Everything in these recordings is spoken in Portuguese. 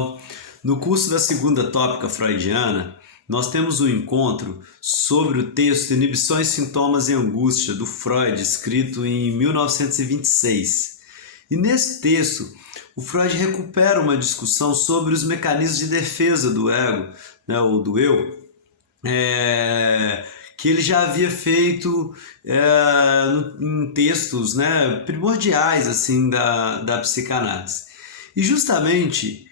pessoal, no curso da segunda tópica freudiana, nós temos um encontro sobre o texto Inibições, Sintomas e Angústia, do Freud, escrito em 1926. E nesse texto, o Freud recupera uma discussão sobre os mecanismos de defesa do ego, né, ou do eu, que ele já havia feito em textos, né, primordiais assim, da psicanálise. E justamente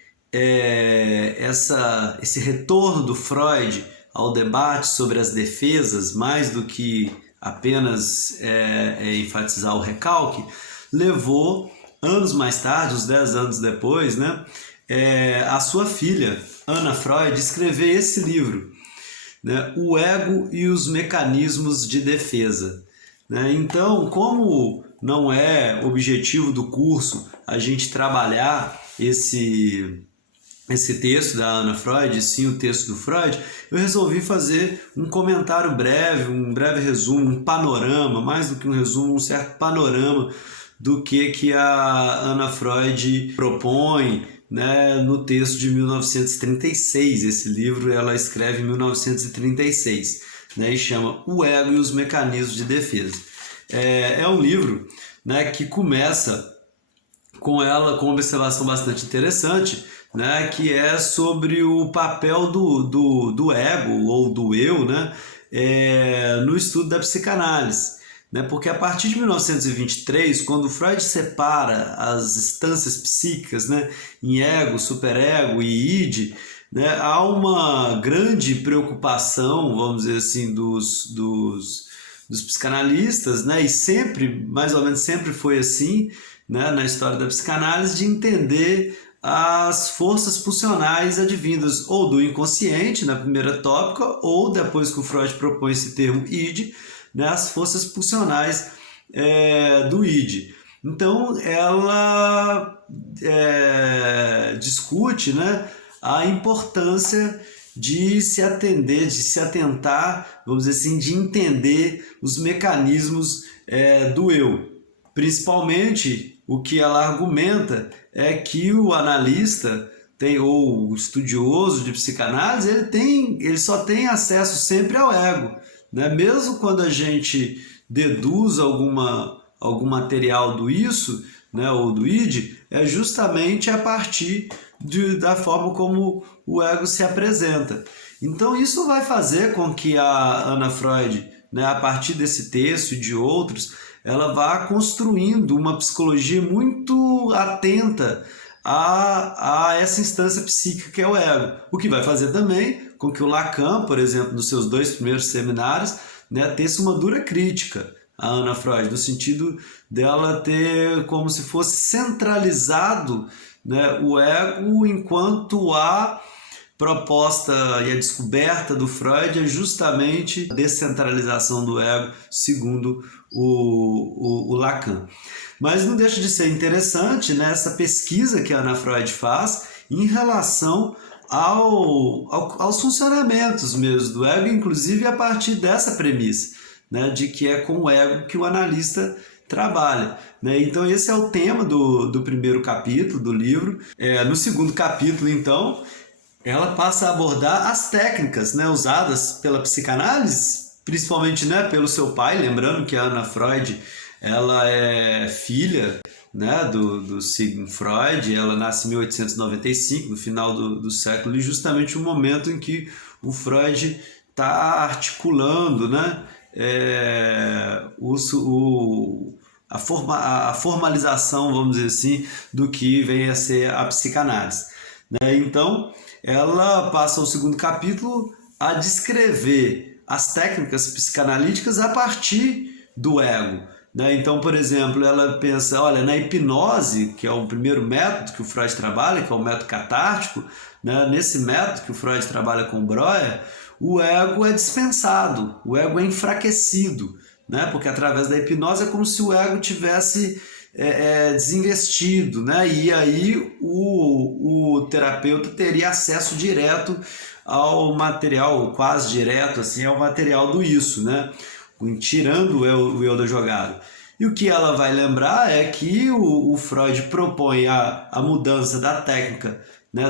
esse retorno do Freud ao debate sobre as defesas, mais do que apenas enfatizar o recalque, levou, anos mais tarde, uns 10 anos depois, né, a sua filha, Anna Freud, escrever esse livro, né, O Ego e os Mecanismos de Defesa. Né? Então, como não é objetivo do curso a gente trabalhar esse texto da Anna Freud, sim o texto do Freud, eu resolvi fazer um comentário breve, um breve resumo, um panorama, mais do que um resumo, um certo panorama do que a Anna Freud propõe, né, no texto de 1936. Esse livro ela escreve em 1936, né, e chama O Ego e os Mecanismos de Defesa. É um livro, né, que começa com uma observação bastante interessante, né, que é sobre o papel do ego ou do eu, né, no estudo da psicanálise. Né, porque a partir de 1923, quando Freud separa as instâncias psíquicas, né, em ego, superego e id, né, há uma grande preocupação, vamos dizer assim, dos psicanalistas, né, e sempre, mais ou menos sempre foi assim, né, na história da psicanálise, de entender as forças pulsionais advindas ou do inconsciente, na primeira tópica, ou depois que o Freud propõe esse termo id, né, as forças pulsionais do id. Então, ela discute, né, a importância de se atender, de se atentar, vamos dizer assim, de entender os mecanismos do eu. Principalmente, o que ela argumenta é que o analista ou o estudioso de psicanálise, ele só tem acesso sempre ao ego. Né? Mesmo quando a gente deduz algum material do isso, né, ou do id, é justamente a partir da forma como o ego se apresenta. Então isso vai fazer com que a Anna Freud, né, a partir desse texto e de outros, ela vá construindo uma psicologia muito atenta a essa instância psíquica que é o ego. O que vai fazer também com que o Lacan, por exemplo, nos seus 2 primeiros seminários, né, tesse uma dura crítica a Anna Freud, no sentido dela ter como se fosse centralizado, né, o ego, enquanto a proposta e a descoberta do Freud é justamente a descentralização do ego, segundo o Lacan. Mas não deixa de ser interessante, né, essa pesquisa que a Anna Freud faz em relação aos funcionamentos mesmo do ego, inclusive a partir dessa premissa, né, de que é com o ego que o analista trabalha. Né? Então esse é o tema do primeiro capítulo do livro. No segundo capítulo, então, ela passa a abordar as técnicas, né, usadas pela psicanálise, principalmente, né, pelo seu pai, lembrando que a Anna Freud ela é filha, né, do Sigmund Freud, ela nasce em 1895, no final do século, e justamente o momento em que o Freud está articulando, né, a formalização, vamos dizer assim, do que vem a ser a psicanálise. Né? Então, ela passa o segundo capítulo a descrever as técnicas psicanalíticas a partir do ego. Né? Então, por exemplo, ela pensa, olha, na hipnose, que é o primeiro método que o Freud trabalha, que é o método catártico, né? Nesse método que o Freud trabalha com Breuer, o ego é dispensado, o ego é enfraquecido, né? Porque através da hipnose é como se o ego tivesse desinvestido, né? E aí o terapeuta teria acesso direto ao material, quase direto assim, ao material do isso, né? Tirando o eu da jogada. E o que ela vai lembrar é que o Freud propõe a mudança da técnica né,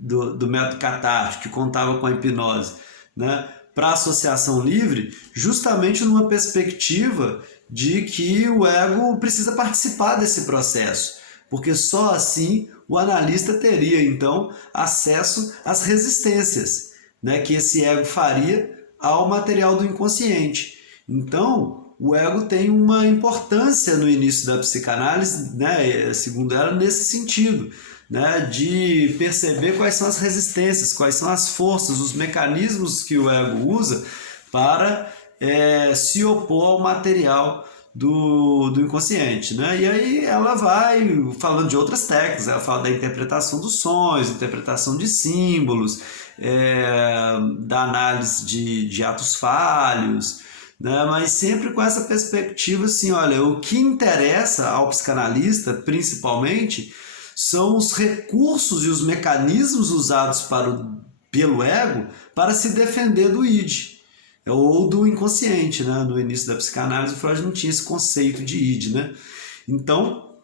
do método catártico, que contava com a hipnose, né, para a associação livre, justamente numa perspectiva de que o ego precisa participar desse processo, porque só assim o analista teria, então, acesso às resistências, né, que esse ego faria ao material do inconsciente. Então, o ego tem uma importância no início da psicanálise, né, segundo ela, nesse sentido, né, de perceber quais são as resistências, quais são as forças, os mecanismos que o ego usa para se opor ao material do inconsciente, né? E aí ela vai falando de outras técnicas, ela fala da interpretação dos sonhos, interpretação de símbolos, da análise de atos falhos, né? Mas sempre com essa perspectiva assim, olha, o que interessa ao psicanalista, principalmente, são os recursos e os mecanismos usados pelo ego para se defender do id, ou do inconsciente, né? No início da psicanálise, o Freud não tinha esse conceito de id, né? Então,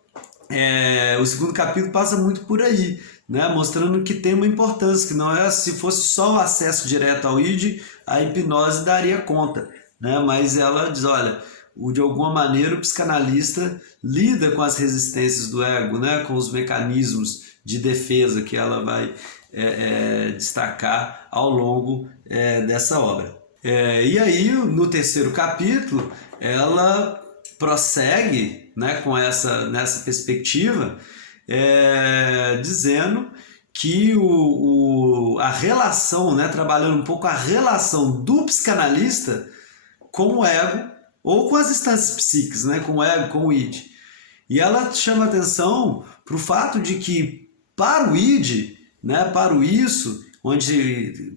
o segundo capítulo passa muito por aí, né? Mostrando que tem uma importância, que não é, se fosse só o acesso direto ao id, a hipnose daria conta, né? Mas ela diz, olha, de alguma maneira o psicanalista lida com as resistências do ego, né? Com os mecanismos de defesa que ela vai destacar ao longo dessa obra. E aí, no terceiro capítulo, ela prossegue, né, nessa perspectiva, dizendo que a relação, né, trabalhando um pouco a relação do psicanalista com o ego, ou com as instâncias psíquicas, né, com o ego, com o id. E ela chama atenção para o fato de que, para o id, né, para o isso,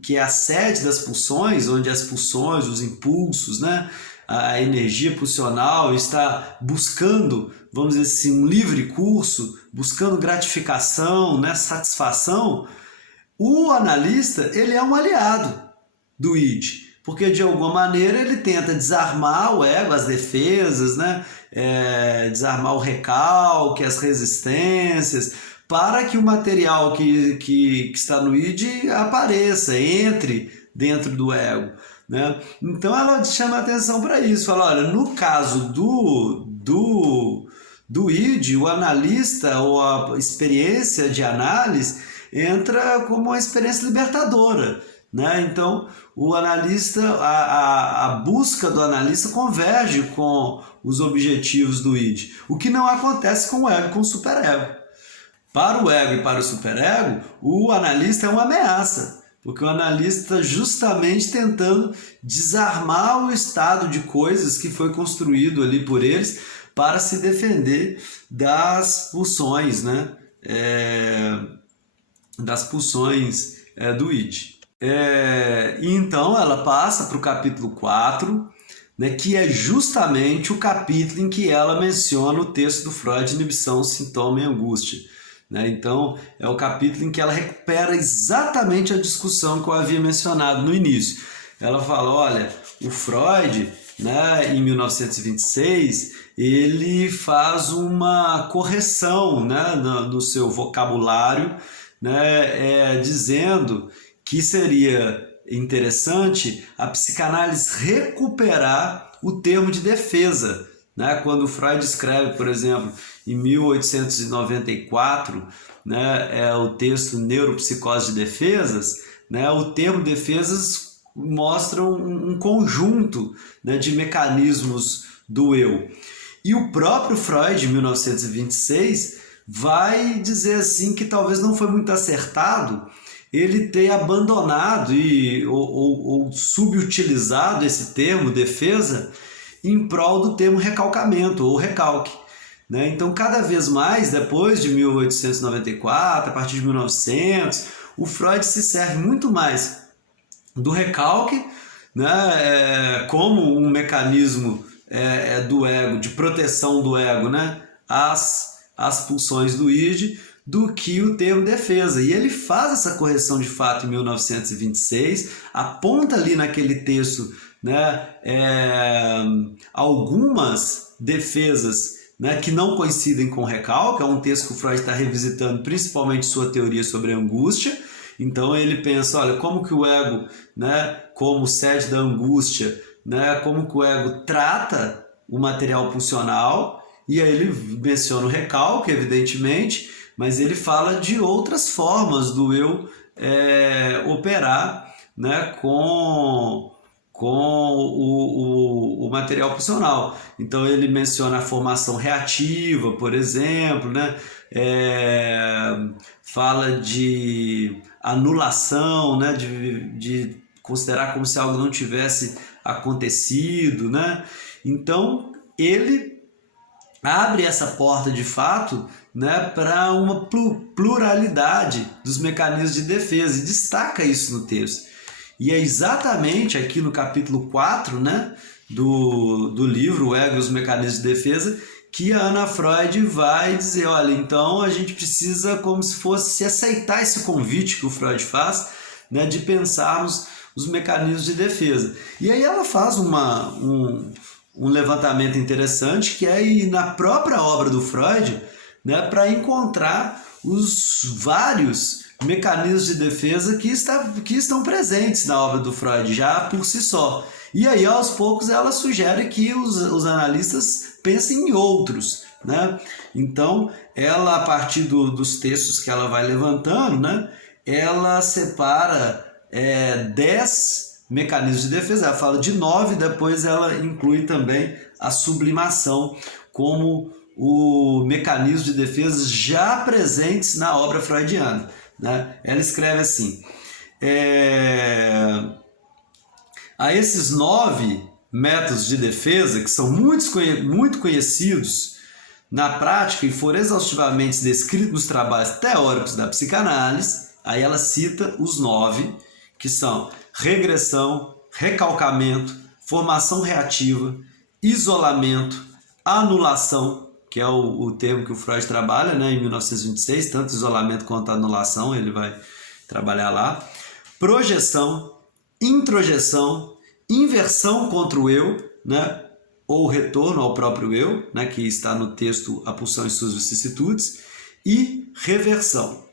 que é a sede das pulsões, onde as pulsões, os impulsos, né, a energia pulsional está buscando, vamos dizer assim, um livre curso, buscando gratificação, né, satisfação, o analista ele é um aliado do id, porque de alguma maneira ele tenta desarmar o ego, as defesas, né, desarmar o recalque, as resistências, para que o material que está no id apareça, entre dentro do ego, né? Então ela chama atenção para isso, fala, olha, no caso do id, o analista ou a experiência de análise entra como uma experiência libertadora, né? Então o analista, a busca do analista converge com os objetivos do id, o que não acontece com o ego, com o superego. Para o ego e para o superego, o analista é uma ameaça, porque o analista está justamente tentando desarmar o estado de coisas que foi construído ali por eles para se defender das pulsões, né? Das pulsões do id. E então ela passa para o capítulo 4, né, que é justamente o capítulo em que ela menciona o texto do Freud, Inibição, Sintoma e Angústia. Então, é o capítulo em que ela recupera exatamente a discussão que eu havia mencionado no início. Ela fala, olha, o Freud, né, em 1926, ele faz uma correção, né, no seu vocabulário, né, dizendo que seria interessante a psicanálise recuperar o termo de defesa, né? Quando Freud escreve, por exemplo, em 1894, né, o texto Neuropsicose de Defesas, né, o termo defesas mostra um conjunto, né, de mecanismos do eu. E o próprio Freud, em 1926, vai dizer assim que talvez não foi muito acertado ele ter abandonado ou subutilizado esse termo defesa em prol do termo recalcamento ou recalque, né? Então, cada vez mais, depois de 1894, a partir de 1900, o Freud se serve muito mais do recalque, né, como um mecanismo do ego, de proteção do ego, né, às pulsões do id, do que o termo defesa. E ele faz essa correção de fato em 1926, aponta ali naquele texto, né, algumas defesas né, que não coincidem com o recalque. É um texto que o Freud está revisitando principalmente sua teoria sobre a angústia. Então ele pensa, olha, como que o ego, né, como sede da angústia, né, como que o ego trata o material pulsional, e aí ele menciona o recalque, evidentemente, mas ele fala de outras formas do eu operar, né, com o material pulsional. Então ele menciona a formação reativa, por exemplo, né? Fala de anulação, né? De considerar como se algo não tivesse acontecido, né? Então ele abre essa porta de fato, né, para uma pluralidade dos mecanismos de defesa e destaca isso no texto. E é exatamente aqui no capítulo 4, né, do livro O Ego e os Mecanismos de Defesa, que a Anna Freud vai dizer, olha, então a gente precisa como se fosse aceitar esse convite que o Freud faz, né, de pensarmos os mecanismos de defesa. E aí ela faz um levantamento interessante, que é ir na própria obra do Freud, né, para encontrar os vários mecanismos de defesa que estão presentes na obra do Freud já por si só. E aí, aos poucos, ela sugere que os analistas pensem em outros, né? Então, ela, a partir dos textos que ela vai levantando, né, ela separa 10 mecanismos de defesa. Ela fala de 9, depois ela inclui também a sublimação como o mecanismo de defesa já presentes na obra freudiana, né? Ela escreve assim, a esses 9 métodos de defesa, que são muito conhecidos na prática e foram exaustivamente descritos nos trabalhos teóricos da psicanálise, aí ela cita os 9, que são regressão, recalcamento, formação reativa, isolamento, anulação, que é o termo que o Freud trabalha, né, em 1926, tanto isolamento quanto anulação, ele vai trabalhar lá, projeção, introjeção, inversão contra o eu, né, ou retorno ao próprio eu, né, que está no texto A Pulsão e Suas Vicissitudes, e reversão,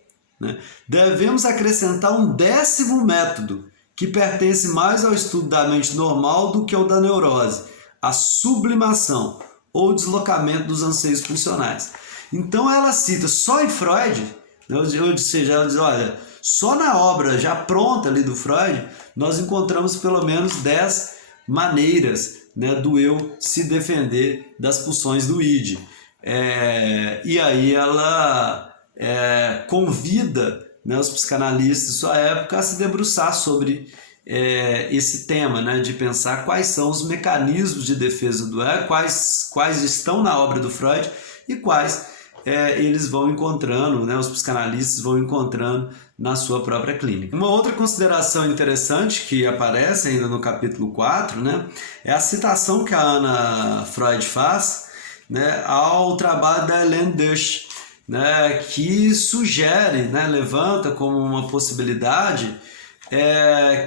né. Devemos acrescentar um 10º método, que pertence mais ao estudo da mente normal do que ao da neurose, a sublimação, ou deslocamento dos anseios pulsionais. Então ela cita só em Freud, né, ou seja, ela diz, olha, só na obra já pronta ali do Freud, nós encontramos pelo menos 10 maneiras, né, do eu se defender das pulsões do id. E aí ela convida, né, os psicanalistas de sua época a se debruçar sobre esse tema, né, de pensar quais são os mecanismos de defesa do ego, quais estão na obra do Freud e quais eles vão encontrando, né, os psicanalistas vão encontrando na sua própria clínica. Uma outra consideração interessante que aparece ainda no capítulo 4, né, é a citação que a Anna Freud faz, né, ao trabalho da Helene Dush, né, que sugere, né, levanta como uma possibilidade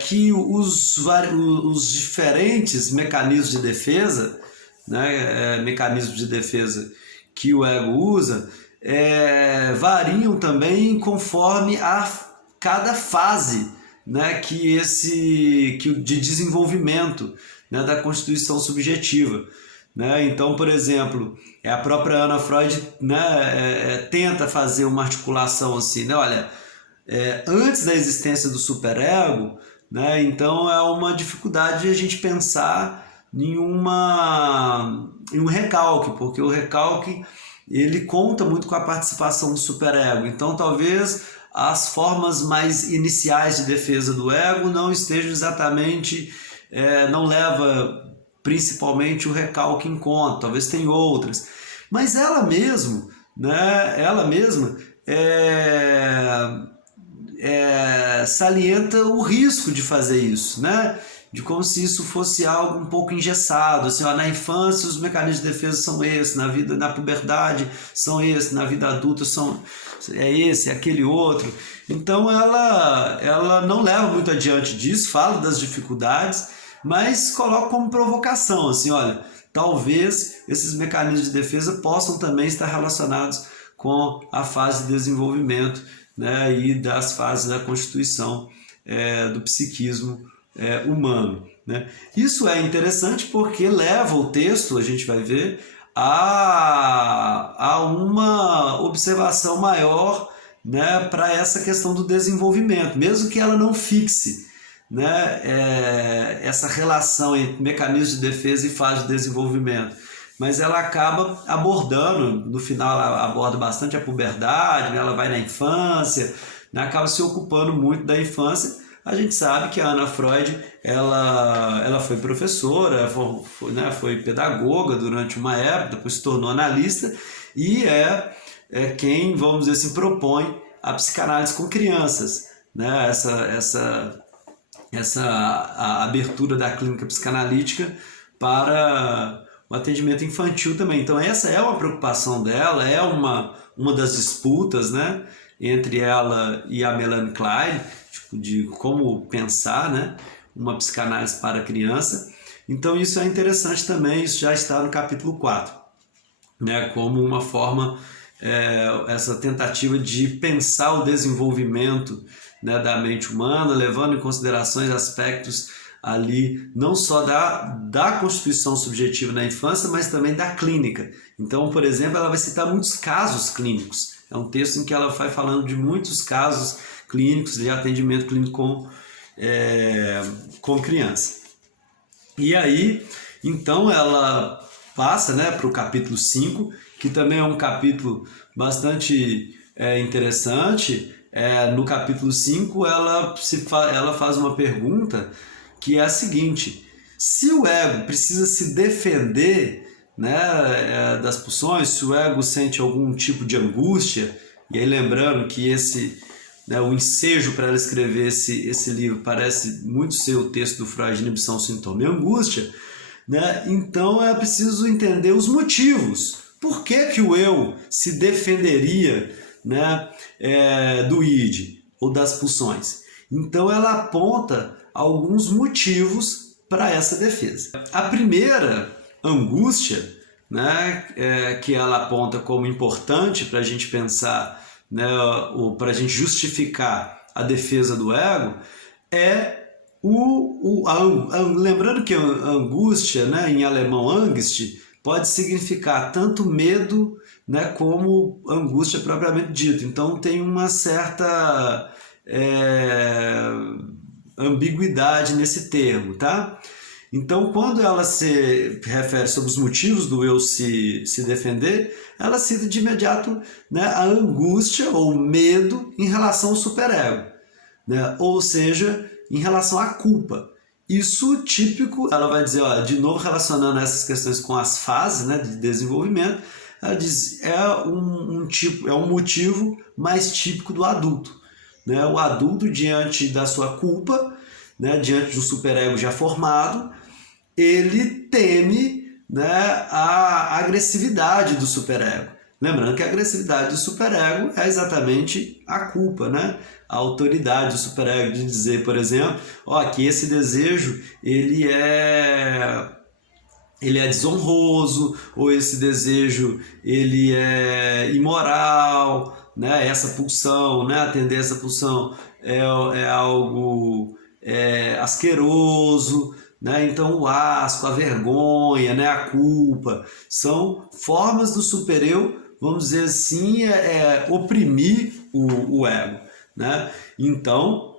que os diferentes mecanismos de defesa, né, mecanismos de defesa que o ego usa, variam também conforme cada fase, né, de desenvolvimento, né, da constituição subjetiva, né? Então, por exemplo, a própria Anna Freud, né, tenta fazer uma articulação assim, né, olha, antes da existência do superego, né, então é uma dificuldade de a gente pensar em um recalque, porque o recalque ele conta muito com a participação do superego. Então talvez as formas mais iniciais de defesa do ego não estejam exatamente, não leva principalmente o recalque em conta, talvez tem outras. Mas ela mesma salienta o risco de fazer isso, né? De como se isso fosse algo um pouco engessado, assim, ó, na infância os mecanismos de defesa são esses, na puberdade são esses, na vida adulta esse, aquele outro. Então ela não leva muito adiante disso, fala das dificuldades, mas coloco como provocação, assim, olha, talvez esses mecanismos de defesa possam também estar relacionados com a fase de desenvolvimento, né, e das fases da constituição do psiquismo humano, né? Isso é interessante porque leva o texto, a gente vai ver, a uma observação maior, né, para essa questão do desenvolvimento, mesmo que ela não fixe, né, essa relação entre mecanismos de defesa e fase de desenvolvimento, mas ela acaba abordando, no final ela aborda bastante a puberdade, né, ela vai na infância, né, acaba se ocupando muito da infância. A gente sabe que a Ana Freud ela foi professora, foi pedagoga durante uma época, depois se tornou analista e é quem, vamos dizer assim, propõe a psicanálise com crianças, né? A abertura da clínica psicanalítica para o atendimento infantil também. Então essa é uma preocupação dela, é uma das disputas, né, entre ela e a Melanie Klein, tipo, de como pensar, né, uma psicanálise para a criança. Então isso é interessante também, isso já está no capítulo 4, né, como uma forma, essa tentativa de pensar o desenvolvimento, né, da mente humana, levando em consideração aspectos ali não só da constituição subjetiva na infância, mas também da clínica. Então, por exemplo, ela vai citar muitos casos clínicos. É um texto em que ela vai falando de muitos casos clínicos de atendimento clínico com criança. E aí, então, ela passa, né, para o capítulo 5, que também é um capítulo bastante interessante. No capítulo 5, ela faz uma pergunta que é a seguinte: se o ego precisa se defender, né, das pulsões, se o ego sente algum tipo de angústia, e aí lembrando que o ensejo para ela escrever esse livro parece muito ser o texto do Freud, Inibição, Sintoma e Angústia, né? Então é preciso entender os motivos. Por que o eu se defenderia, né, do id ou das pulsões? Então ela aponta alguns motivos para essa defesa. A primeira angústia, né, que ela aponta como importante para a gente pensar, né, para a gente justificar a defesa do ego, lembrando que a angústia, né, em alemão Angst, pode significar tanto medo, né, como angústia propriamente dito. Então tem uma certa ambiguidade nesse termo, tá? Então, quando ela se refere sobre os motivos do eu se defender, ela cita de imediato, né, a angústia ou medo em relação ao superego, né? Ou seja, em relação à culpa. Isso típico, ela vai dizer, ó, de novo relacionando essas questões com as fases, né, de desenvolvimento, ela diz, é um motivo mais típico do adulto, né? O adulto, diante da sua culpa, né, diante do superego já formado, ele teme, né, a agressividade do superego. Lembrando que a agressividade do superego é exatamente a culpa, né? A autoridade do superego de dizer, por exemplo, que esse desejo ele é desonroso, ou esse desejo ele é imoral, né? Essa pulsão, né? Atender essa pulsão é algo asqueroso, né? Então o asco, a vergonha, né? A culpa são formas do supereu, vamos dizer assim, oprimir o ego, né? Então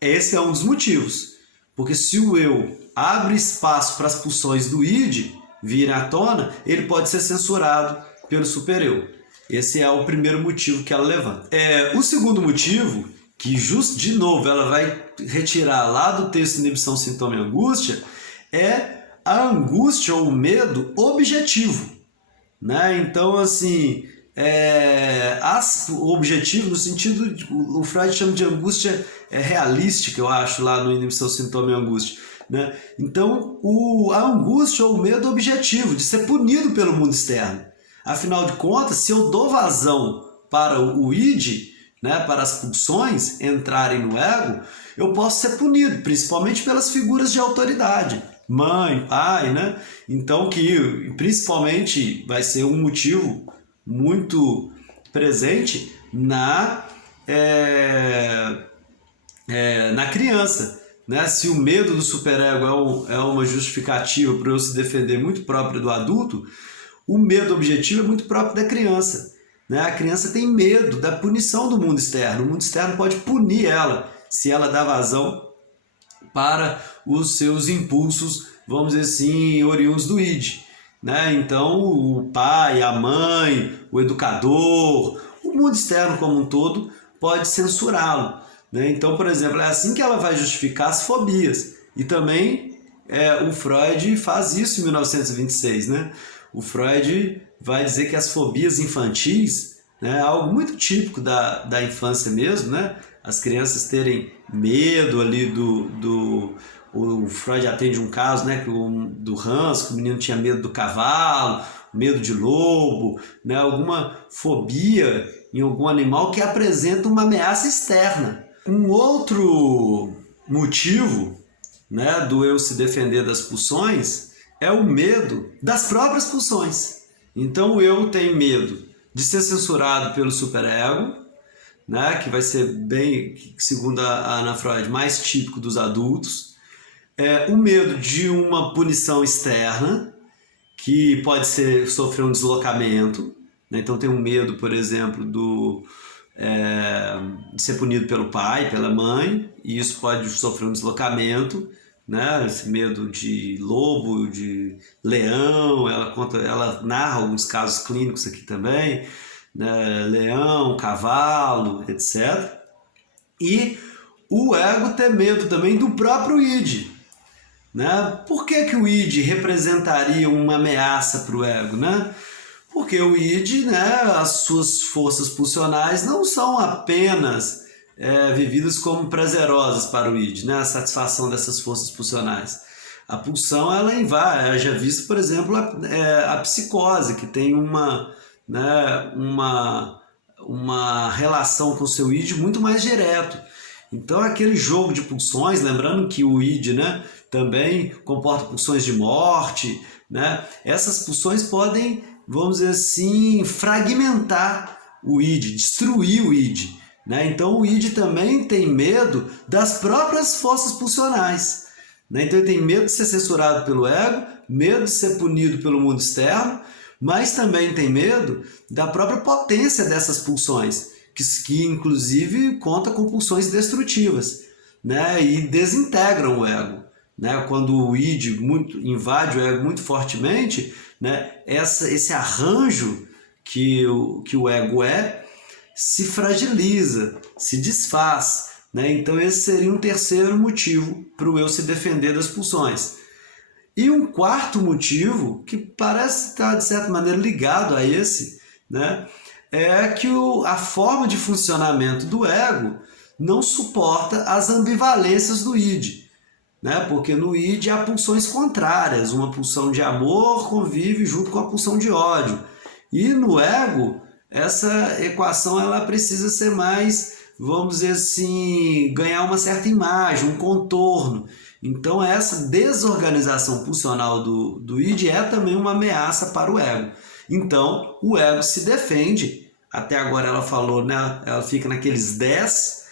esse é um dos motivos, porque se o eu abre espaço para as pulsões do id virem à tona, ele pode ser censurado pelo supereu. Esse é o primeiro motivo que ela levanta. O segundo motivo, que de novo ela vai retirar lá do texto Inibição, Sintoma e Angústia, é a angústia ou o medo objetivo, né? Então, assim, o objetivo no sentido, o Freud chama de angústia realística, eu acho, lá no Inibição, Sintoma e Angústia, né? Então, a angústia ou o medo objetivo de ser punido pelo mundo externo. Afinal de contas, se eu dou vazão para o id, né, para as pulsões entrarem no ego, eu posso ser punido, principalmente pelas figuras de autoridade, mãe, pai, né? Então que principalmente vai ser um motivo muito presente na criança, né? Se o medo do superego é uma justificativa para eu se defender muito própria do adulto, o medo objetivo é muito próprio da criança, né? A criança tem medo da punição do mundo externo. O mundo externo pode punir ela se ela dá vazão para os seus impulsos, vamos dizer assim, oriundos do id, né? Então o pai, a mãe, o educador, o mundo externo como um todo pode censurá-lo, né? Então, por exemplo, é assim que ela vai justificar as fobias. E também o Freud faz isso em 1926, né? O Freud vai dizer que as fobias infantis, né, é algo muito típico da infância mesmo, né? As crianças terem medo ali o Freud atende um caso, né, do Hans, que o menino tinha medo do cavalo, medo de lobo, né, alguma fobia em algum animal que apresenta uma ameaça externa. Um outro motivo, né, do eu se defender das pulsões é o medo das próprias pulsões. Então eu tenho medo de ser censurado pelo superego, né, que vai ser bem, segundo a Ana Freud, mais típico dos adultos. O medo de uma punição externa, que pode ser sofrer um deslocamento, né? Então tem um medo, por exemplo, de ser punido pelo pai, pela mãe, e isso pode sofrer um deslocamento, né? Esse medo de lobo, de leão, ela narra alguns casos clínicos aqui também, né? Leão, cavalo, etc. E o ego ter medo também do próprio id, né? Por que o id representaria uma ameaça para o ego, né? Porque o id, né, as suas forças pulsionais não são apenas vividas como prazerosas para o id, né? A satisfação dessas forças pulsionais. A pulsão, ela invade, já visto, por exemplo, a psicose, que tem uma relação com o seu id muito mais direto. Então, aquele jogo de pulsões, lembrando que o id, né, também comporta pulsões de morte, né? Essas pulsões podem, vamos dizer assim, fragmentar o id, destruir o id, né? Então o id também tem medo das próprias forças pulsionais, né? Então ele tem medo de ser censurado pelo ego, medo de ser punido pelo mundo externo, mas também tem medo da própria potência dessas pulsões, que inclusive conta com pulsões destrutivas, né? E desintegram o ego, né? Quando o id invade o ego muito fortemente, né? Esse arranjo que o ego se fragiliza, se desfaz, né? Então esse seria um terceiro motivo para o eu se defender das pulsões. E um quarto motivo, que parece estar de certa maneira ligado a esse, né? É que a forma de funcionamento do ego não suporta as ambivalências do id, né? Porque no id há pulsões contrárias, uma pulsão de amor convive junto com a pulsão de ódio. E no ego, essa equação ela precisa ser mais, vamos dizer assim, ganhar uma certa imagem, um contorno. Então essa desorganização pulsional do id é também uma ameaça para o ego. Então o ego se defende. Até agora ela falou, né? Ela fica naqueles 10,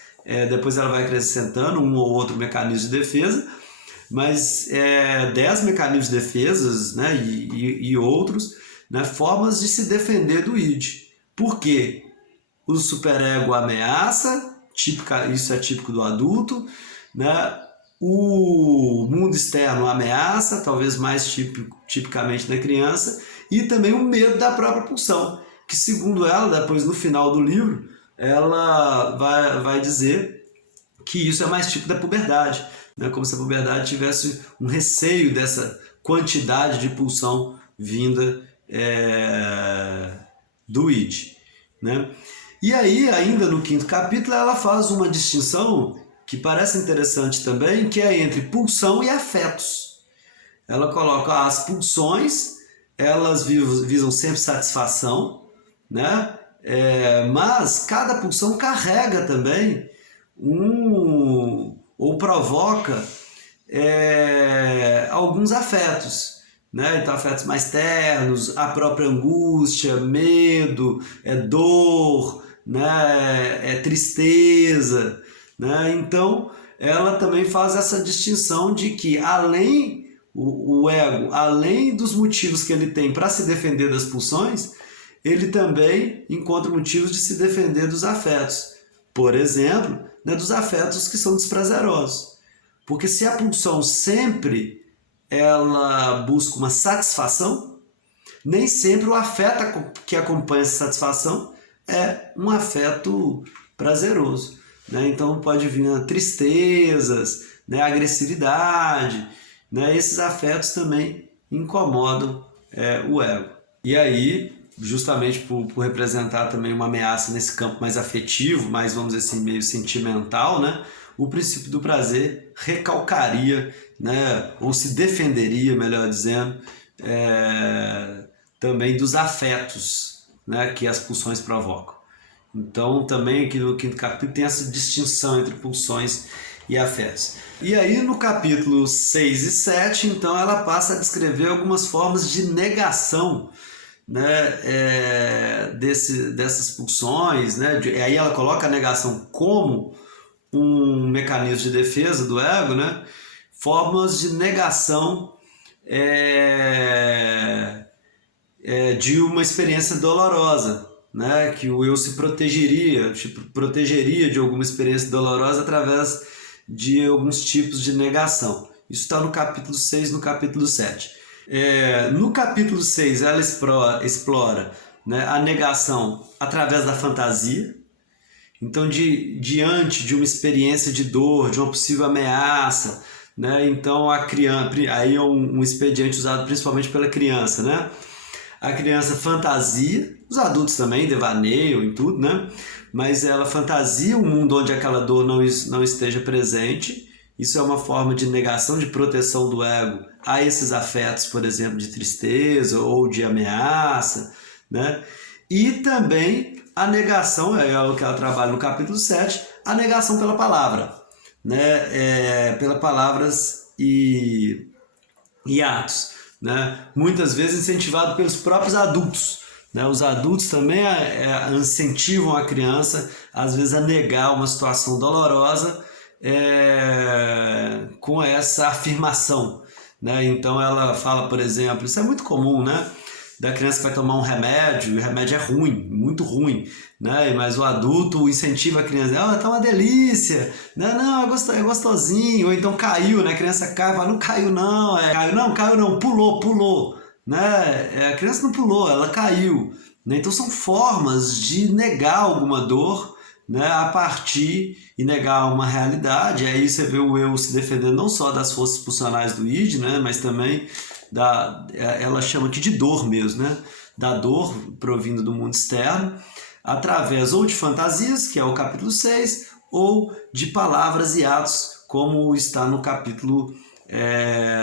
depois ela vai acrescentando um ou outro mecanismo de defesa, mas 10 mecanismos de defesa, né, e outros, né, formas de se defender do id. Por quê? O superego ameaça, isso é típico do adulto, né? O mundo externo ameaça, talvez mais tipicamente na criança, e também o medo da própria pulsão, que segundo ela, depois no final do livro, ela vai dizer que isso é mais típico da puberdade, né? Como se a puberdade tivesse um receio dessa quantidade de pulsão vinda do id, né? E aí, ainda no quinto capítulo, ela faz uma distinção que parece interessante também, que é entre pulsão e afetos. Ela coloca as pulsões, elas visam sempre satisfação, né? Mas cada pulsão carrega também ou provoca alguns afetos, né? Então, afetos mais ternos, a própria angústia, medo, dor, né? Tristeza, né? Então, ela também faz essa distinção de que o ego, além dos motivos que ele tem para se defender das pulsões, ele também encontra motivos de se defender dos afetos. Por exemplo, né, dos afetos que são desprazerosos. Porque se a pulsão sempre ela busca uma satisfação, nem sempre o afeto que acompanha essa satisfação é um afeto prazeroso, né? Então pode vir tristezas, né, agressividade, né? Esses afetos também incomodam o ego. E aí, justamente por representar também uma ameaça nesse campo mais afetivo, mais, vamos dizer assim, meio sentimental, né? O princípio do prazer recalcaria, né? Ou se defenderia, melhor dizendo, também dos afetos, né? Que as pulsões provocam. Então, também aqui no quinto capítulo tem essa distinção entre pulsões e afetos. E aí, no capítulo 6 e 7, então, ela passa a descrever algumas formas de negação, né, dessas pulsões, né? Aí ela coloca a negação como um mecanismo de defesa do ego, né? Formas de negação de uma experiência dolorosa, né? Que o eu se protegeria de alguma experiência dolorosa através de alguns tipos de negação. Isso está no capítulo 6, no capítulo 7. No capítulo 6, ela explora, né, a negação através da fantasia. Então, diante de uma experiência de dor, de uma possível ameaça, né, então a criança, aí é um expediente usado principalmente pela criança, né? A criança fantasia, os adultos também devaneiam em tudo, né? Mas ela fantasia um mundo onde aquela dor não esteja presente. Isso é uma forma de negação, de proteção do ego a esses afetos, por exemplo, de tristeza ou de ameaça, né? E também a negação, é o que ela trabalha no capítulo 7, a negação pela palavra, né? Pelas palavras e atos, né? Muitas vezes incentivado pelos próprios adultos, né? Os adultos também incentivam a criança, às vezes, a negar uma situação dolorosa com essa afirmação, né? Então ela fala, por exemplo, isso é muito comum, né? Da criança que vai tomar um remédio, e o remédio é ruim, muito ruim, né? Mas o adulto incentiva a criança, tá uma delícia, não, é gostosinho, ou então caiu, né? A criança cai, fala, não caiu não, caiu não, pulou, né? A criança não pulou, ela caiu, né? Então são formas de negar alguma dor, né, a partir e negar uma realidade. Aí você vê o eu se defendendo não só das forças pulsionais do id, né, mas também ela chama aqui de dor mesmo, né, da dor provindo do mundo externo, através ou de fantasias, que é o capítulo 6, ou de palavras e atos, como está no capítulo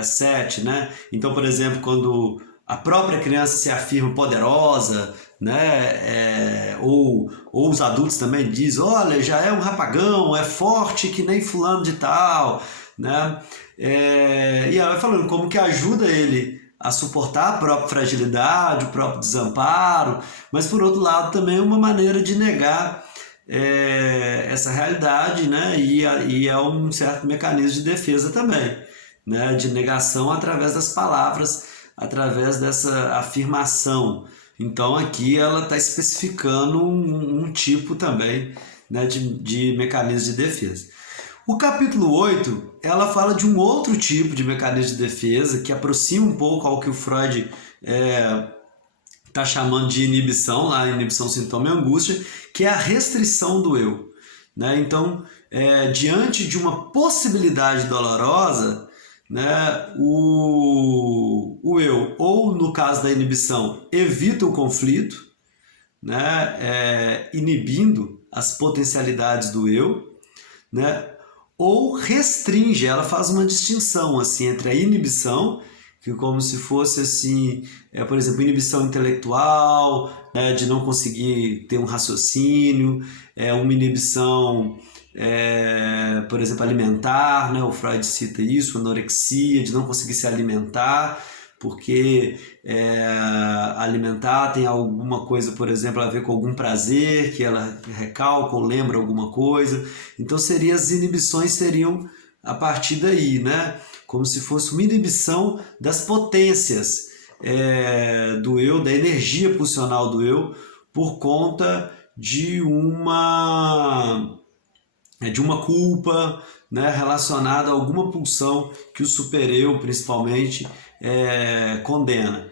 7, né? Então, por exemplo, quando a própria criança se afirma poderosa, né? Ou os adultos também dizem, olha, já é um rapagão, é forte que nem fulano de tal, né? E ela vai falando como que ajuda ele a suportar a própria fragilidade, o próprio desamparo, mas por outro lado também é uma maneira de negar essa realidade, né? E é um certo mecanismo de defesa também, né? De negação através das palavras, através dessa afirmação. Então aqui ela está especificando um tipo também, né, de mecanismo de defesa. O capítulo 8, ela fala de um outro tipo de mecanismo de defesa que aproxima um pouco ao que o Freud está chamando de inibição, lá inibição, sintoma e angústia, que é a restrição do eu, né? Então, diante de uma possibilidade dolorosa, né, o eu, ou no caso da inibição, evita o conflito, né, inibindo as potencialidades do eu, né, ou restringe, ela faz uma distinção assim, entre a inibição que como se fosse assim, por exemplo, inibição intelectual, né, de não conseguir ter um raciocínio, uma inibição, por exemplo, alimentar, né, o Freud cita isso, anorexia, de não conseguir se alimentar, porque alimentar tem alguma coisa, por exemplo, a ver com algum prazer, que ela recalca ou lembra alguma coisa. Então as inibições seriam a partir daí, né? Como se fosse uma inibição das potências do eu, da energia pulsional do eu, por conta de uma culpa, né, relacionada a alguma pulsão que o supereu, principalmente, condena.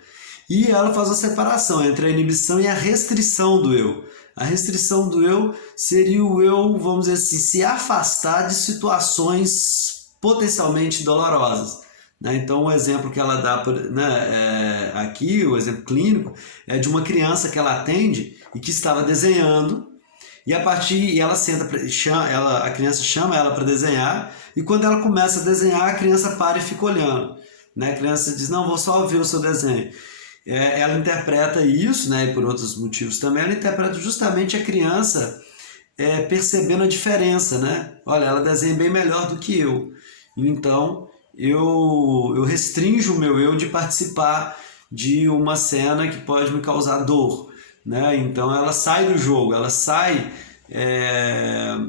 E ela faz a separação entre a inibição e a restrição do eu. A restrição do eu seria o eu, vamos dizer assim, se afastar de situações potencialmente dolorosas. Né? Então, o exemplo que ela dá, né, aqui, o exemplo clínico, é de uma criança que ela atende e que estava desenhando, e ela senta, a criança chama ela para desenhar, e quando ela começa a desenhar, a criança para e fica olhando. Né? A criança diz, não, vou só ver o seu desenho. Ela interpreta isso, né, e por outros motivos também, ela interpreta justamente a criança percebendo a diferença, né? Olha, ela desenha bem melhor do que eu. Então, eu restringo o meu eu de participar de uma cena que pode me causar dor, né? Então, ela sai do jogo, ela sai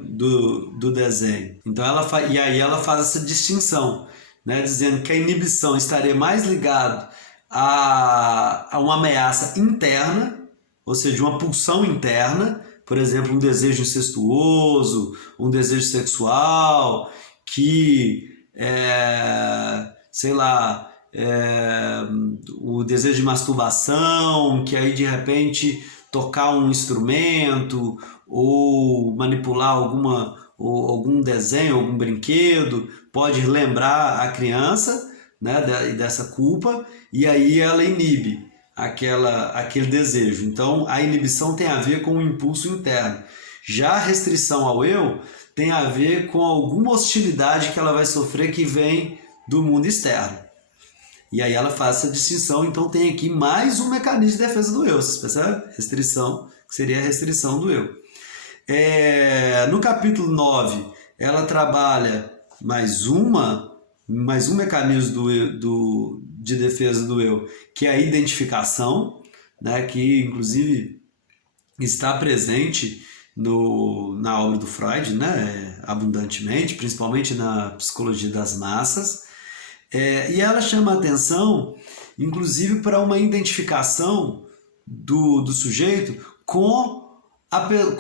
do desenho. Então, e aí ela faz essa distinção, né? Dizendo que a inibição estaria mais ligada a uma ameaça interna, ou seja, uma pulsão interna, por exemplo, um desejo incestuoso, um desejo sexual, que, sei lá, o desejo de masturbação, que aí de repente tocar um instrumento ou manipular algum desenho, algum brinquedo, pode lembrar a criança, né, dessa culpa, e aí ela inibe aquele desejo. Então, a inibição tem a ver com o impulso interno. Já a restrição ao eu tem a ver com alguma hostilidade que ela vai sofrer que vem do mundo externo. E aí ela faz essa distinção, então tem aqui mais um mecanismo de defesa do eu, vocês percebem? Restrição, que seria a restrição do eu. No capítulo 9, ela trabalha mais um mecanismo de defesa do eu, que é a identificação, né, que inclusive está presente na obra do Freud, né, abundantemente, principalmente na psicologia das massas. E ela chama a atenção, inclusive, para uma identificação do sujeito com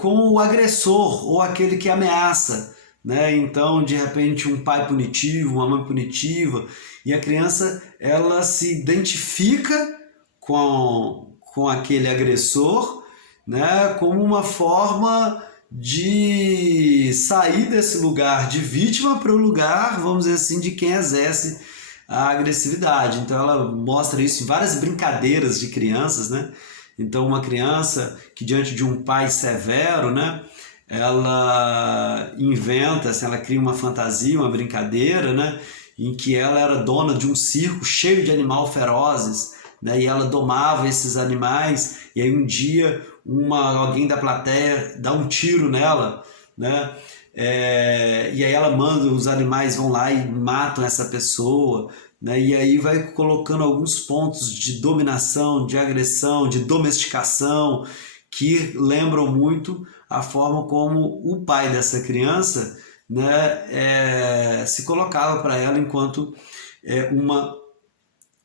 o agressor ou aquele que ameaça. Né? Então, de repente, um pai punitivo, uma mãe punitiva, e a criança ela se identifica com aquele agressor, né? Como uma forma de sair desse lugar de vítima para o lugar, vamos dizer assim, de quem exerce a agressividade. Então ela mostra isso em várias brincadeiras de crianças, né? Então uma criança que diante de um pai severo, né, ela inventa, assim, ela cria uma fantasia, uma brincadeira, né, em que ela era dona de um circo cheio de animais ferozes, né, e ela domava esses animais, e aí um dia alguém da plateia dá um tiro nela, né, e aí ela manda, os animais vão lá e matam essa pessoa, né, e aí vai colocando alguns pontos de dominação, de agressão, de domesticação, que lembram muito a forma como o pai dessa criança, né, se colocava para ela enquanto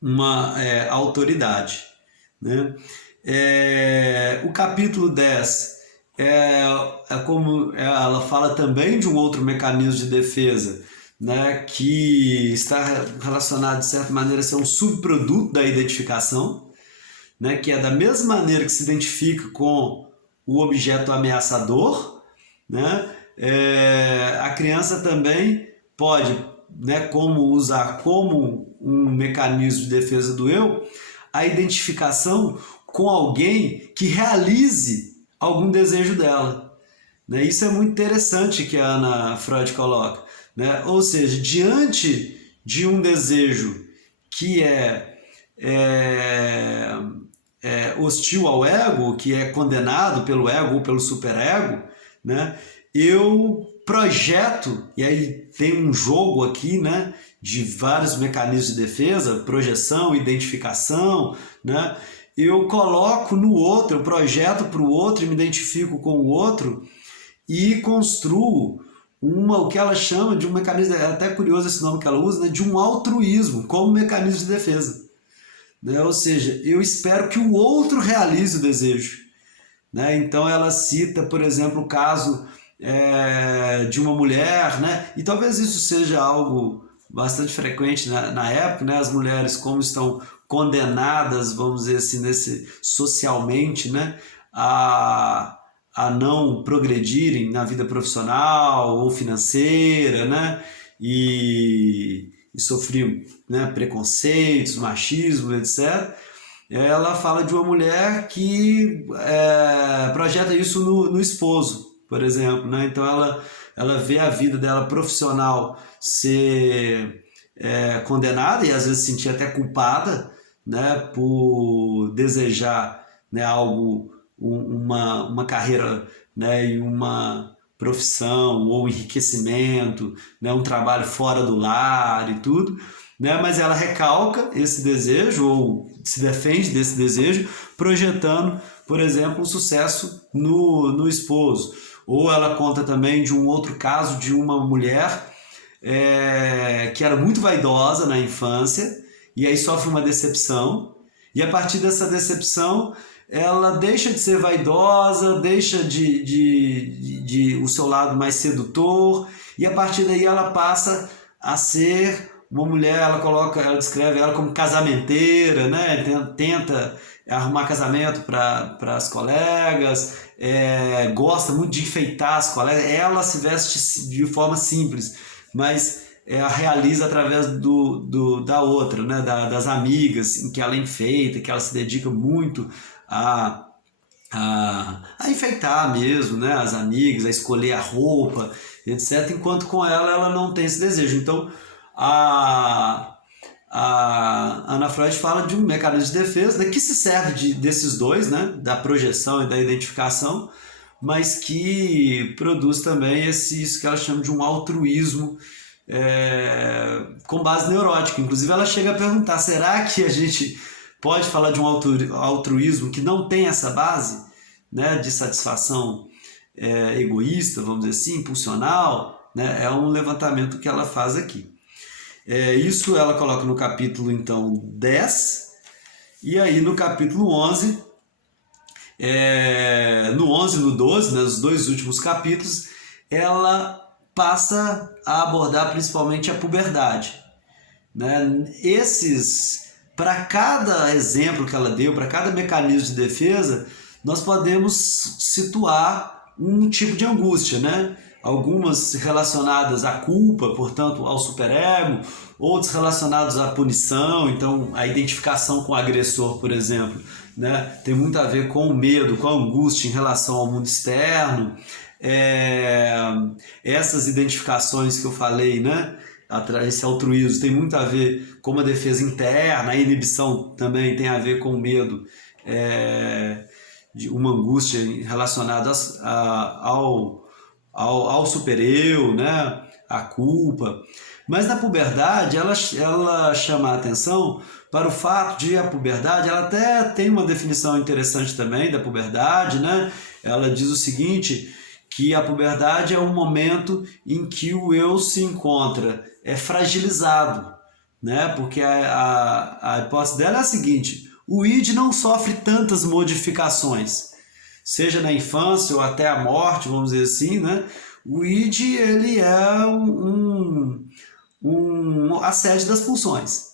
uma autoridade. Né? O capítulo 10 como ela fala também de um outro mecanismo de defesa, né, que está relacionado, de certa maneira, a ser um subproduto da identificação, né, que é da mesma maneira que se identifica com o objeto ameaçador, né, a criança também pode, né, usar como um mecanismo de defesa do eu a identificação com alguém que realize algum desejo dela. Né? Isso é muito interessante que a Ana Freud coloca. Né? Ou seja, diante de um desejo que hostil ao ego, que é condenado pelo ego ou pelo superego, né? Eu projeto, e aí tem um jogo aqui, né, de vários mecanismos de defesa, projeção, identificação, né? Eu coloco no outro, eu projeto para o outro e me identifico com o outro e construo o que ela chama de um mecanismo, é até curioso esse nome que ela usa, né, de um altruísmo como mecanismo de defesa. Né? Ou seja, eu espero que o outro realize o desejo. Né? Então ela cita, por exemplo, o caso de uma mulher, né? E talvez isso seja algo bastante frequente na época, né? As mulheres como estão condenadas, vamos dizer assim, socialmente, né? a não progredirem na vida profissional ou financeira, né? E sofriam, né, preconceitos, machismo, etc. Ela fala de uma mulher que projeta isso no esposo, por exemplo, né? Então ela vê a vida dela profissional ser condenada e às vezes se sentir até culpada, né, por desejar, né, algo, uma carreira, né, e uma profissão ou enriquecimento, né, um trabalho fora do lar e tudo, né, mas ela recalca esse desejo ou se defende desse desejo projetando, por exemplo, um sucesso no esposo. Ou ela conta também de um outro caso de uma mulher que era muito vaidosa na infância e aí sofre uma decepção e a partir dessa decepção ela deixa de ser vaidosa, deixa de o seu lado mais sedutor e a partir daí ela passa a ser uma mulher, ela descreve ela como casamenteira, né? Tenta arrumar casamento para as colegas, gosta muito de enfeitar as colegas, ela se veste de forma simples, mas realiza através da outra, né? Das amigas, em que ela enfeita, que ela se dedica muito a enfeitar mesmo, né? As amigas, a escolher a roupa, etc. Enquanto com ela não tem esse desejo. Então, a Ana Freud fala de um mecanismo de defesa, né, que se serve desses dois, né, da projeção e da identificação, mas que produz também isso que ela chama de um altruísmo com base neurótica. Inclusive ela chega a perguntar, será que a gente pode falar de um altruísmo que não tem essa base, né, de satisfação egoísta, vamos dizer assim, impulsional? Né? É um levantamento que ela faz aqui. Isso ela coloca no capítulo, então, 10, e aí no capítulo 11, no 11 e no 12, né, os dois últimos capítulos, ela passa a abordar principalmente a puberdade. Né? Para cada exemplo que ela deu, para cada mecanismo de defesa, nós podemos situar um tipo de angústia, né? Algumas relacionadas à culpa, portanto, ao superego, outras relacionadas à punição, então a identificação com o agressor, por exemplo, né? Tem muito a ver com o medo, com a angústia em relação ao mundo externo. Essas identificações que eu falei, né? Esse altruísmo tem muito a ver com uma defesa interna, a inibição também tem a ver com o medo, de uma angústia relacionada ao supereu, né? A culpa. Mas na puberdade ela chama a atenção para o fato de a puberdade, ela até tem uma definição interessante também da puberdade, né? Ela diz o seguinte, que a puberdade é um momento em que o eu se encontra fragilizado, né? Porque a hipótese dela é a seguinte, o id não sofre tantas modificações, seja na infância ou até a morte, vamos dizer assim, né? O id ele é a sede das pulsões.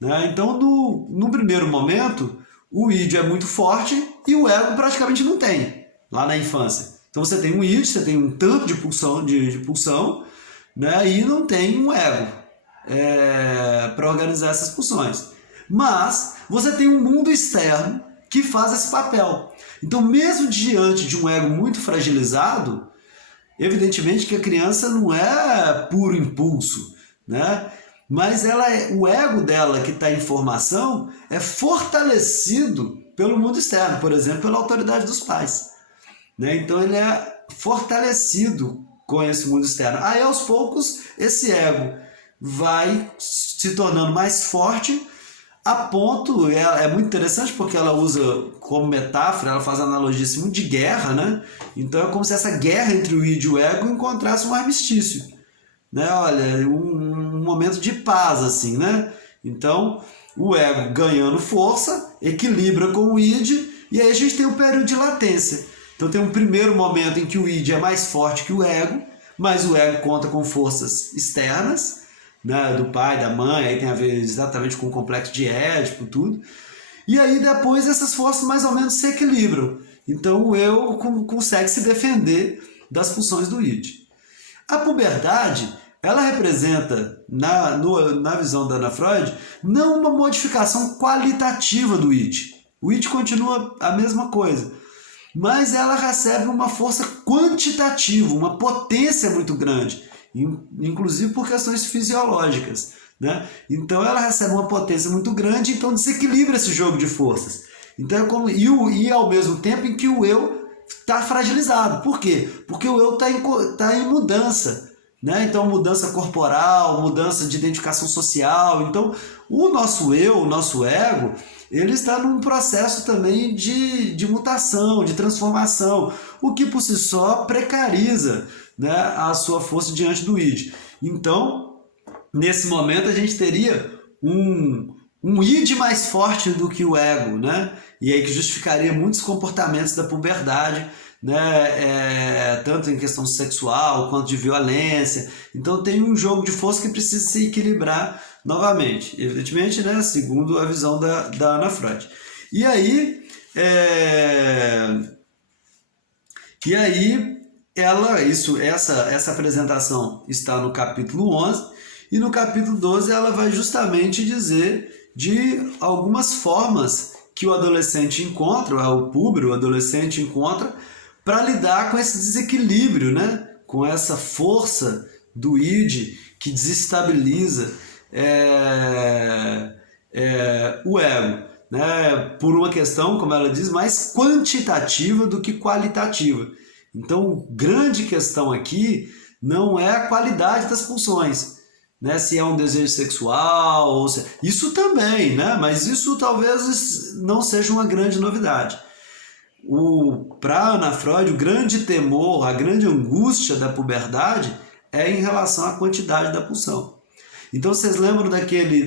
Né? Então, no primeiro momento, o id é muito forte e o ego praticamente não tem, lá na infância. Então você tem um id, você tem um tanto de pulsão, né? E não tem um ego para organizar essas pulsões. Mas você tem um mundo externo que faz esse papel. Então, mesmo diante de um ego muito fragilizado, evidentemente que a criança não é puro impulso, né? mas o ego dela que está em formação é fortalecido pelo mundo externo, por exemplo, pela autoridade dos pais, né? Então ele é fortalecido com esse mundo externo. Aí aos poucos esse ego vai se tornando mais forte, a ponto, é muito interessante porque ela usa como metáfora, ela faz analogia assim, muito de guerra, né? Então é como se essa guerra entre o id e o ego encontrasse um armistício, né? Olha, um momento de paz, assim, né? Então o ego ganhando força, equilibra com o id, e aí a gente tem um período de latência. Então tem um primeiro momento em que o id é mais forte que o ego, mas o ego conta com forças externas, né, do pai, da mãe, aí tem a ver exatamente com o complexo de Édipo, tudo. E aí depois essas forças mais ou menos se equilibram. Então o eu consegue se defender das pulsões do id. A puberdade, ela representa, na visão da Ana Freud, não uma modificação qualitativa do id. O id continua a mesma coisa, mas ela recebe uma força quantitativa, uma potência muito grande, inclusive por questões fisiológicas, né? Então ela recebe uma potência muito grande, então desequilibra esse jogo de forças. Então é como, e ao mesmo tempo em que o eu está fragilizado. Por quê? Porque o eu está em mudança, né? Então mudança corporal, mudança de identificação social. Então o nosso eu, o nosso ego, ele está num processo também de mutação, de transformação, o que por si só precariza, né, a sua força diante do id. Então, nesse momento, a gente teria um id mais forte do que o ego, né? E aí que justificaria muitos comportamentos da puberdade, né? Tanto em questão sexual quanto de violência. Então tem um jogo de força que precisa se equilibrar novamente, evidentemente, né? Segundo a visão da Ana Freud. E aí essa apresentação está no capítulo 11, e no capítulo 12 ela vai justamente dizer de algumas formas que o adolescente encontra, o púber, o adolescente encontra, para lidar com esse desequilíbrio, né? Com essa força do id que desestabiliza o ego, né? Por uma questão, como ela diz, mais quantitativa do que qualitativa. Então, a grande questão aqui não é a qualidade das pulsões, né? Se é um desejo sexual, isso também, né? Mas isso talvez não seja uma grande novidade. Para Ana Freud, o grande temor, a grande angústia da puberdade é em relação à quantidade da pulsão. Então vocês lembram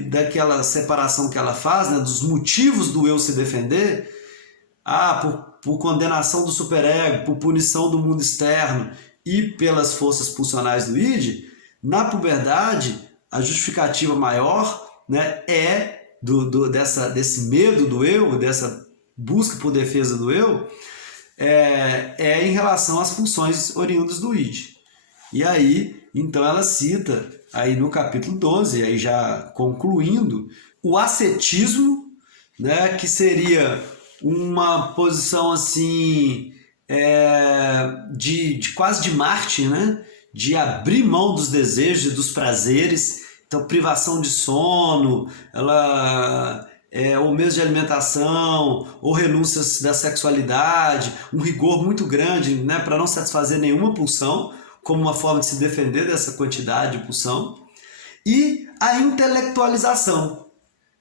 daquela separação que ela faz, né? Dos motivos do eu se defender? Por condenação do superego, por punição do mundo externo e pelas forças pulsionais do id. Na puberdade, a justificativa maior, né, desse medo do eu, dessa busca por defesa do eu, em relação às funções oriundas do id. E aí, então ela cita, aí no capítulo 12, aí já concluindo, o ascetismo, né, que seria uma posição assim, quase de mártir, né? De abrir mão dos desejos e dos prazeres. Então, privação de sono, ou mesmo de alimentação, ou renúncias da sexualidade, um rigor muito grande, né, para não satisfazer nenhuma pulsão, como uma forma de se defender dessa quantidade de pulsão. E a intelectualização.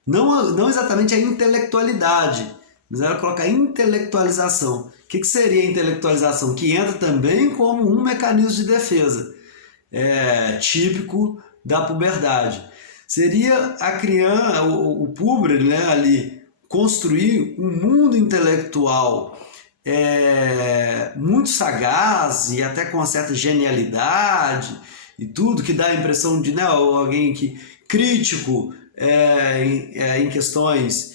Não exatamente a intelectualidade, mas ela coloca a intelectualização. O que seria a intelectualização? Que entra também como um mecanismo de defesa típico da puberdade. Seria a criança, o puber, né, ali, construir um mundo intelectual muito sagaz e até com uma certa genialidade e tudo, que dá a impressão de, né, alguém crítico em questões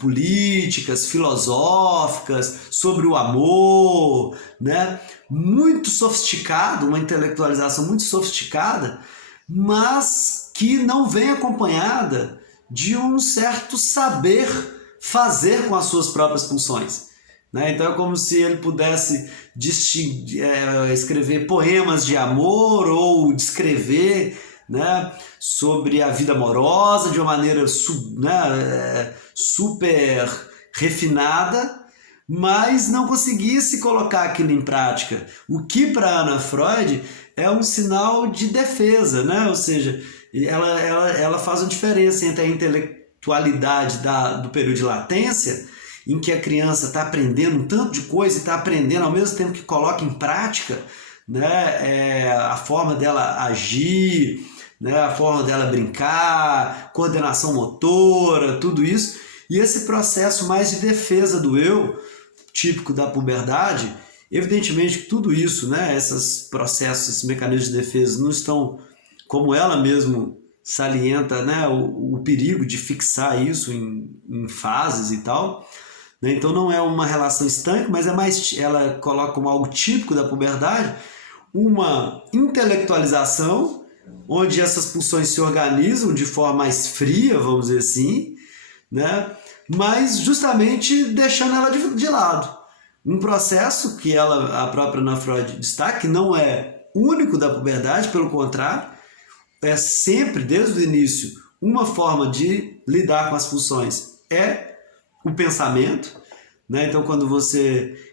políticas, filosóficas, sobre o amor, né? Muito sofisticado, uma intelectualização muito sofisticada, mas que não vem acompanhada de um certo saber fazer com as suas próprias pulsões, né? Então é como se ele pudesse escrever poemas de amor ou descrever né, sobre a vida amorosa de uma maneira super refinada, mas não conseguisse colocar aquilo em prática. O que para Ana Freud é um sinal de defesa, né? Ou seja, ela faz uma diferença entre a intelectualidade do período de latência, em que a criança está aprendendo um tanto de coisa e está aprendendo ao mesmo tempo que coloca em prática, né, a forma dela agir, né, a forma dela brincar, coordenação motora, tudo isso. E esse processo mais de defesa do eu, típico da puberdade, evidentemente que tudo isso, né, esses processos, esses mecanismos de defesa não estão, como ela mesmo salienta, né, o perigo de fixar isso em fases e tal. Então não é uma relação estanque, mas ela coloca como algo típico da puberdade uma intelectualização, onde essas pulsões se organizam de forma mais fria, vamos dizer assim, né? Mas justamente deixando ela de lado. Um processo que a própria Ana Freud destaca, que não é único da puberdade, pelo contrário, é sempre, desde o início, uma forma de lidar com as pulsões é o pensamento, né? Então quando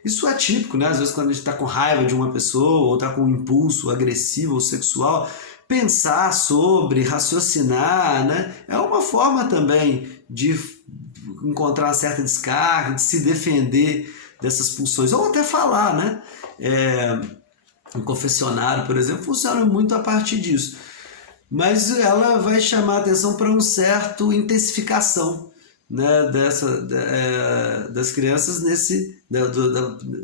isso é típico, né? Às vezes quando a gente está com raiva de uma pessoa ou está com um impulso agressivo ou sexual, pensar sobre, raciocinar, né? É uma forma também de encontrar uma certa descarga, de se defender dessas pulsões, ou até falar, né? Um confessionário, por exemplo, funciona muito a partir disso. Mas ela vai chamar a atenção para uma certa intensificação, né, das crianças,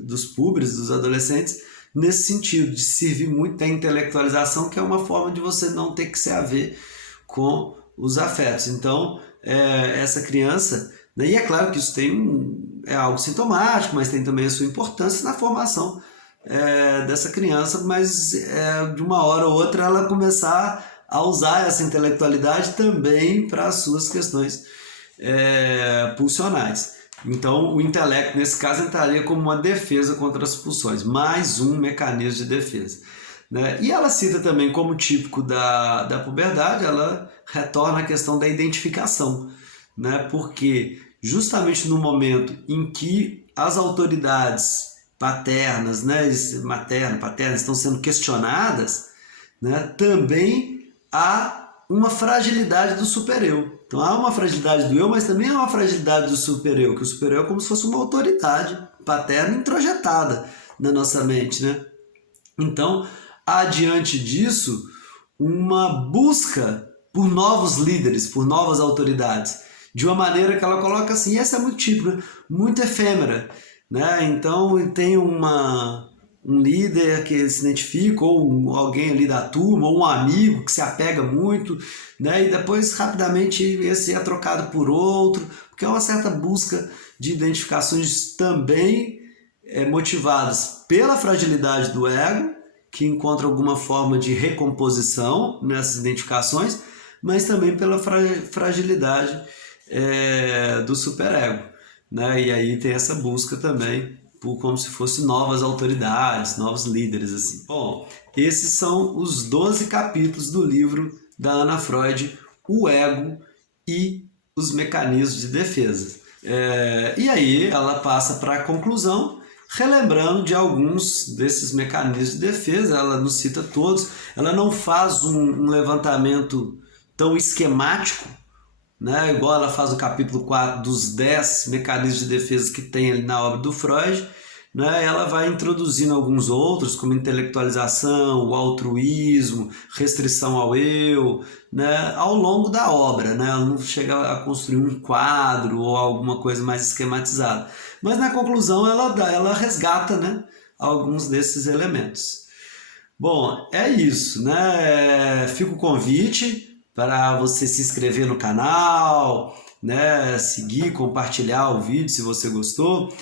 dos púberes, dos adolescentes, nesse sentido, de servir muito da intelectualização, que é uma forma de você não ter que se haver com os afetos. Então, essa criança, né, e é claro que isso é algo sintomático, mas tem também a sua importância na formação dessa criança, mas de uma hora ou outra ela começar a usar essa intelectualidade também para as suas questões pulsionais. Então o intelecto nesse caso entraria como uma defesa contra as pulsões, mais um mecanismo de defesa, né? E ela cita também como típico da puberdade, ela retorna à questão da identificação, né? Porque justamente no momento em que as autoridades paternas, né, paternas estão sendo questionadas, né, também há uma fragilidade do supereu. Então há uma fragilidade do eu, mas também há uma fragilidade do supereu, que o supereu é como se fosse uma autoridade paterna introjetada na nossa mente, né? Então, há diante disso uma busca por novos líderes, por novas autoridades, de uma maneira que ela coloca assim, essa é muito típica, muito efêmera, né? Então tem um líder que se identifica, ou alguém ali da turma, ou um amigo que se apega muito, né? E depois rapidamente esse é trocado por outro, porque é uma certa busca de identificações também motivadas pela fragilidade do ego, que encontra alguma forma de recomposição nessas identificações, mas também pela fragilidade do superego, né? E aí tem essa busca também por como se fossem novas autoridades, novos líderes, assim. Bom, esses são os 12 capítulos do livro da Ana Freud, O Ego e os Mecanismos de Defesa. E aí ela passa para a conclusão, relembrando de alguns desses mecanismos de defesa. Ela não cita todos, ela não faz um levantamento tão esquemático, né? Igual ela faz no capítulo 4 dos 10 mecanismos de defesa que tem ali na obra do Freud, né? Ela vai introduzindo alguns outros, como intelectualização, o altruísmo, restrição ao eu, né? Ao longo da obra, né? Ela não chega a construir um quadro ou alguma coisa mais esquematizada. Mas na conclusão ela resgata, né, alguns desses elementos. Bom, é isso, né? Fica o convite para você se inscrever no canal, né? Seguir, compartilhar o vídeo se você gostou,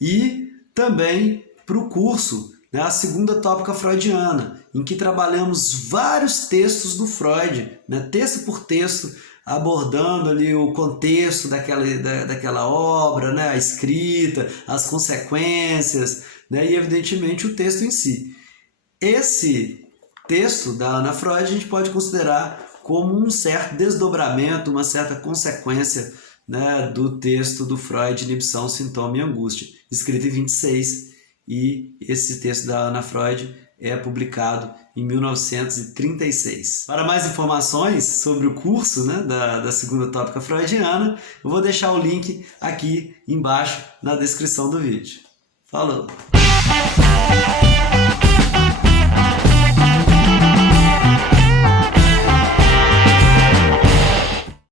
e também para o curso, né? A segunda tópica freudiana, em que trabalhamos vários textos do Freud, né? Texto por texto, abordando ali o contexto daquela obra, né? A escrita, as consequências, né? E evidentemente o texto em si. Esse texto da Ana Freud a gente pode considerar como um certo desdobramento, uma certa consequência, né, do texto do Freud, Inibição, Sintoma e Angústia, escrito em 26, e esse texto da Ana Freud é publicado em 1936. Para mais informações sobre o curso, né, da segunda tópica freudiana, eu vou deixar o link aqui embaixo na descrição do vídeo. Falou!